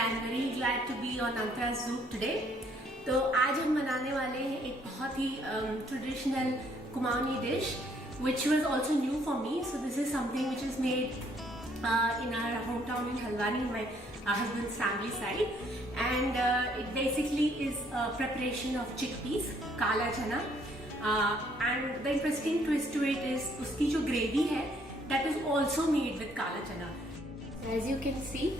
I'm very glad to be on Antara's Zoop today. तो आज हम बनाने वाले हैं एक बहुत ही traditional Kumaoni dish, which was also new for me. So this is something which is made in our hometown in Halwani, my husband's family side, and it basically is a preparation of chickpeas, kala chana, and the interesting twist to it is uski jo gravy hai, that is also made with kala chana. As you can see,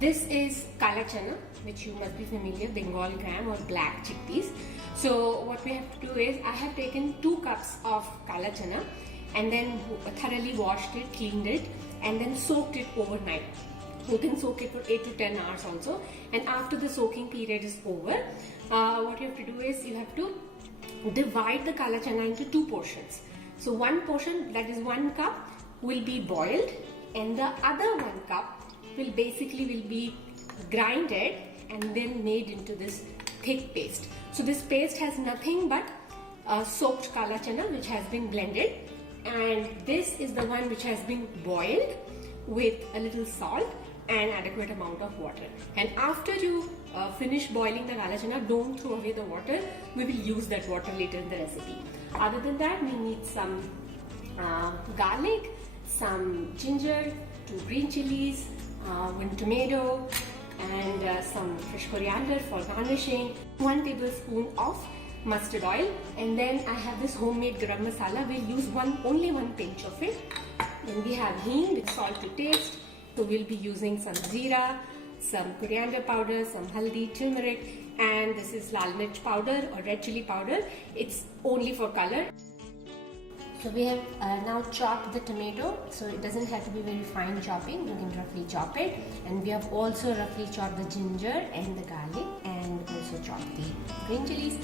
this is kala chana, which you must be familiar, Bengal gram or black chickpeas. So what we have to do is, I have taken 2 cups of kala chana and then thoroughly washed it, cleaned it, and then soaked it overnight. You can soak it for 8 to 10 hours also. And after the soaking period is over, what you have to do is, you have to divide the kala chana into 2 portions. So one portion, that is 1 cup, will be boiled, and the other 1 cup will be grinded and then made into this thick paste. So this paste has nothing but soaked kala chana which has been blended, and this is the one which has been boiled with a little salt and adequate amount of water. And after you finish boiling the kala chana, don't throw away the water. We will use that water later in the recipe. Other than that, we need some garlic, some ginger, 2 green chilies, 1 tomato, and some fresh coriander for garnishing, 1 tablespoon of mustard oil, and then I have this homemade garam masala. We'll use only one pinch of it. Then we have hing with salt to taste. So we'll be using some jeera, some coriander powder, some haldi, turmeric, and this is lal mirch powder or red chili powder. It's only for color. So we have now chopped the tomato, so it doesn't have to be very fine chopping, you can roughly chop it. And we have also roughly chopped the ginger and the garlic, and also chopped the green chilies,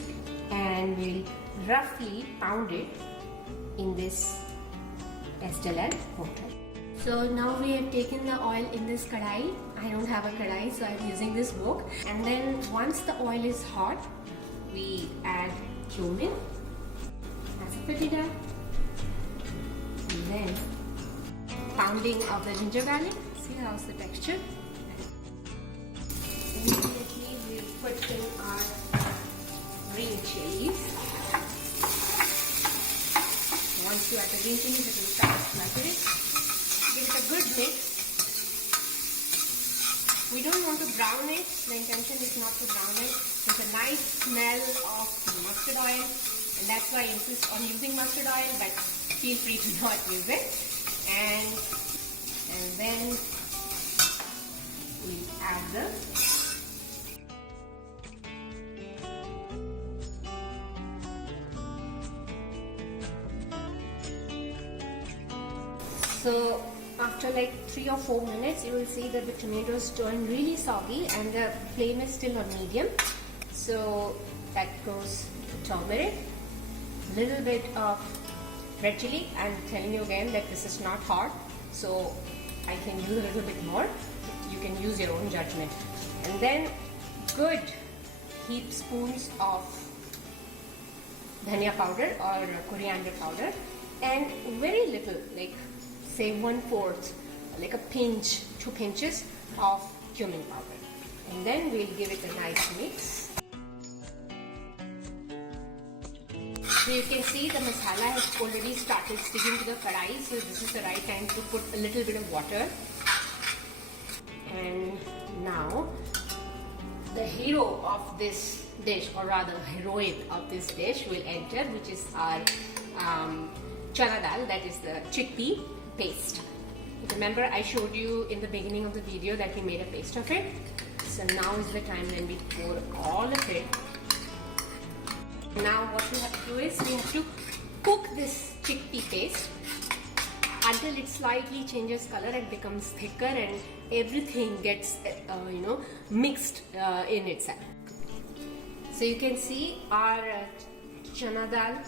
and we'll roughly pound it in this pestle and mortar. So now we have taken the oil in this kadai. I don't have a kadai, so I'm using this wok. And then once the oil is hot, we add cumin, asafoetida, and then pounding of the ginger garlic. See how's the texture? Immediately we put in our green chilies. Once you add the green chilies, it will start fluttering. Give it a good mix. We don't want to brown it. The intention is not to brown it. There's a nice smell of mustard oil, and that's why I insist on using mustard oil, but feel free to not use it. And then we add the so after like 3 or 4 minutes, you will see that the tomatoes turn really soggy and the flame is still on medium. So that goes turmeric, a little bit of red chili. I'm telling you again that this is not hot, so I can use a little bit more. You can use your own judgment. And then good heap spoons of dhania powder or coriander powder, and very little, like say 1/4, like a pinch, 2 pinches of cumin powder. And then we'll give it a nice mix. So you can see the masala has already started sticking to the kadai, so this is the right time to put a little bit of water. And now the hero of this dish, or rather heroine of this dish, will enter, which is our chana dal, that is the chickpea paste. Remember, I showed you in the beginning of the video that we made a paste of it. So now is the time when we pour all of it. Now what we have to do is, we have to cook this chickpea paste until it slightly changes color and becomes thicker, and everything gets mixed in itself. So you can see our chana dal,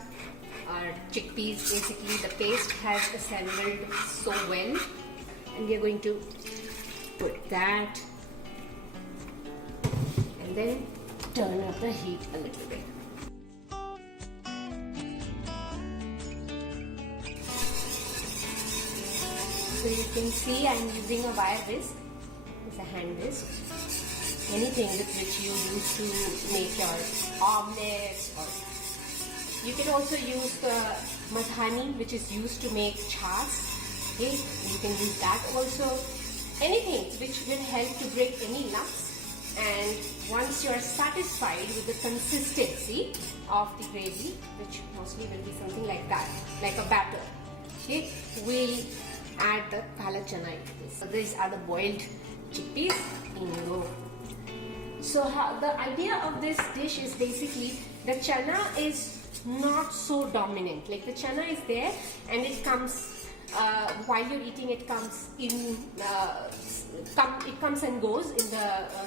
our chickpeas, basically the paste has assembled so well, and we are going to put that and then turn up the heat a little bit. So you can see I'm using a wire whisk. It's a hand whisk. anything with which you used to make your omelets, or you can also use the madhani, which is used to make chas. Okay, you can use that also. Anything which will help to break any lumps. And once you are satisfied with the consistency of the gravy, which mostly will be something like that, like a batter, okay, we'll add the kala chana into this. So these are the boiled chickpeas in your. So the idea of this dish is basically the chana is not so dominant. Like the chana is there and it comes while you're eating. It comes in. It comes and goes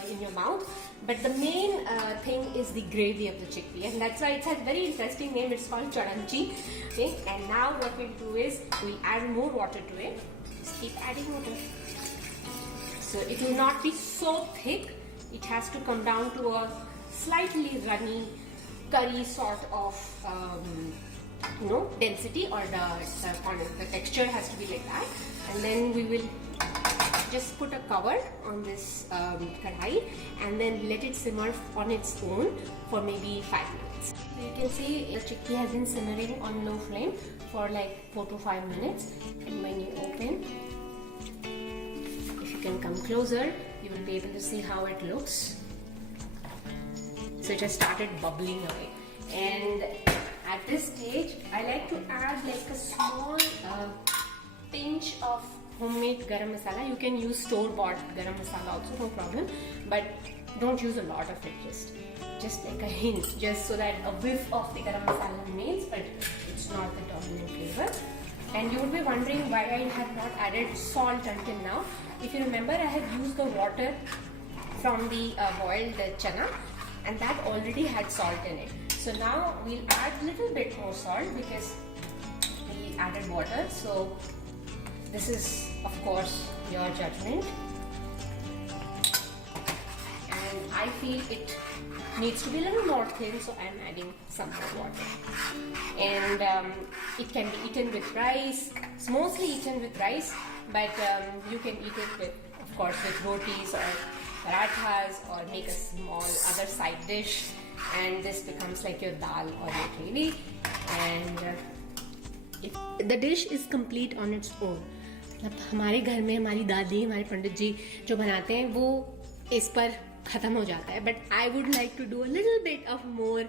in your mouth, but the main thing is the gravy of the chickpea, and that's why it has a very interesting name. It's called charanchi. Okay, and now what we'll do is we'll add more water to it. Just keep adding water. So it will not be so thick. It has to come down to a slightly runny curry sort of density, or the texture has to be like that. And then we will just put a cover on this kadhai and then let it simmer on its own for maybe 5 minutes. You can see the chickpea has been simmering on low flame for like 4 to 5 minutes. And when you open, if you can come closer, you will be able to see how it looks. So it has started bubbling away. And at this stage, I like to add like a small pinch of homemade garam masala. You can use store-bought garam masala also, no problem, but don't use a lot of it, just like a hint, just so that a whiff of the garam masala remains, but it's not the dominant flavor. And you would be wondering why I have not added salt until now. If you remember, I had used the water from the boiled chana, and that already had salt in it. So now we'll add a little bit more salt because we added water. So this is, of course, your judgment. And I feel it needs to be a little more thin, so I'm adding some more water. And it can be eaten with rice. It's mostly eaten with rice, but you can eat it with, of course, with rotis or parathas, or make a small other side dish, and this becomes like your dal or your gravy. And the dish is complete on its own. मतलब हमारे घर में हमारी दादी, हमारे पंडित जी जो बनाते हैं वो इस पर ख़त्म हो जाता है, but I would like to do a little bit of more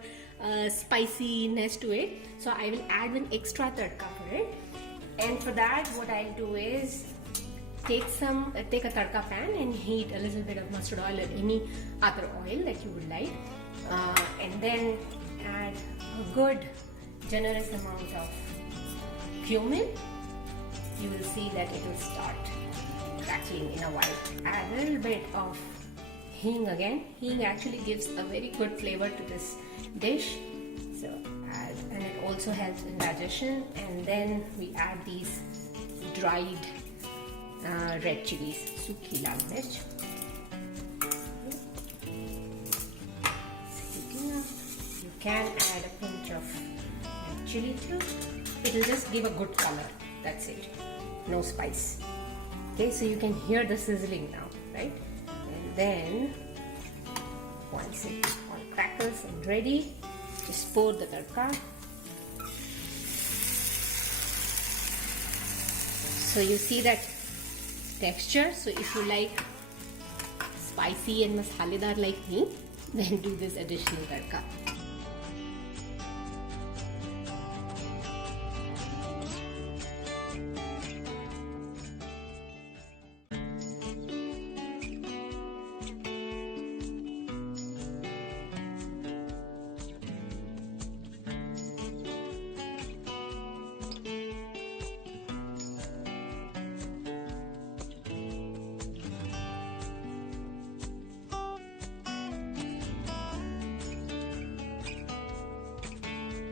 spiciness to it, so I will add an extra tadka for it. And for that, what I'll do is take a tadka pan and heat a little bit of mustard oil or any other oil that you would like, and then add a good generous amount of cumin. You will see that it will start crackling in a while. Add a little bit of hing again. Hing actually gives a very good flavor to this dish. So and it also helps in digestion. And then we add these dried red chilies, sukhi lal mirch. You can add a pinch of red chili too. It will just give a good color. That's it. No spice. Okay, so you can hear the sizzling now, right? And then once it all crackles and ready, just pour the tadka. So you see that texture. So if you like spicy and masaledar like me, then do this additional tadka.